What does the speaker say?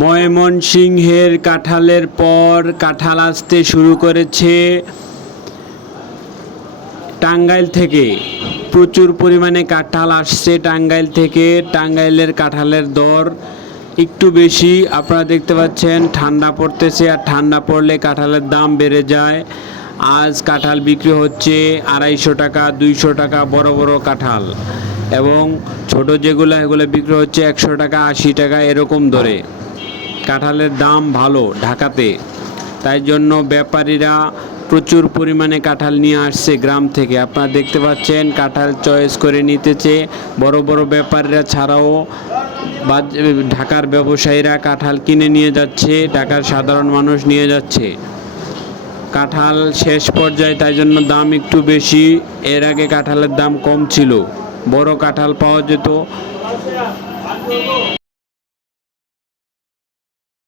ময়মনসিংহের কাঁঠালের পর কাঁঠাল আসতে শুরু করেছে টাঙ্গাইল থেকে। প্রচুর পরিমাণে কাঁঠাল আসছে টাঙ্গাইল থেকে। টাঙ্গাইলের কাঁঠালের দর একটু বেশি। আপনারা দেখতে পাচ্ছেন, ঠান্ডা পড়তেছে আর ঠান্ডা পড়লে কাঁঠালের দাম বেড়ে যায়। আজ কাঁঠাল বিক্রি হচ্ছে আড়াইশো টাকা, দুইশো টাকা বড় বড় কাঁঠাল এবং ছোট যেগুলো এগুলো বিক্রি হচ্ছে একশো টাকা, আশি টাকা এরকম দরে। কাঁঠালের দাম ভালো ঢাকাতে। তাই জন্য ব্যাপারীরা প্রচুর পরিমাণে কাঁঠাল নিয়ে আসছে গ্রাম থেকে। আপনারা দেখতে পাচ্ছেন, কাঁঠাল চয়েস করে নিতেছে। বড় বড় ব্যাপারীরা ছাড়াও ঢাকার ব্যবসায়ীরা কাঁঠাল কিনে নিয়ে যাচ্ছে, ঢাকার সাধারণ মানুষ নিয়ে যাচ্ছে। কাঁঠাল শেষ পর্যায়ে তাই জন্য দাম একটু বেশি। এর আগে কাঁঠালের দাম কম ছিল। বড় কাঁঠাল পাওয়া যেত।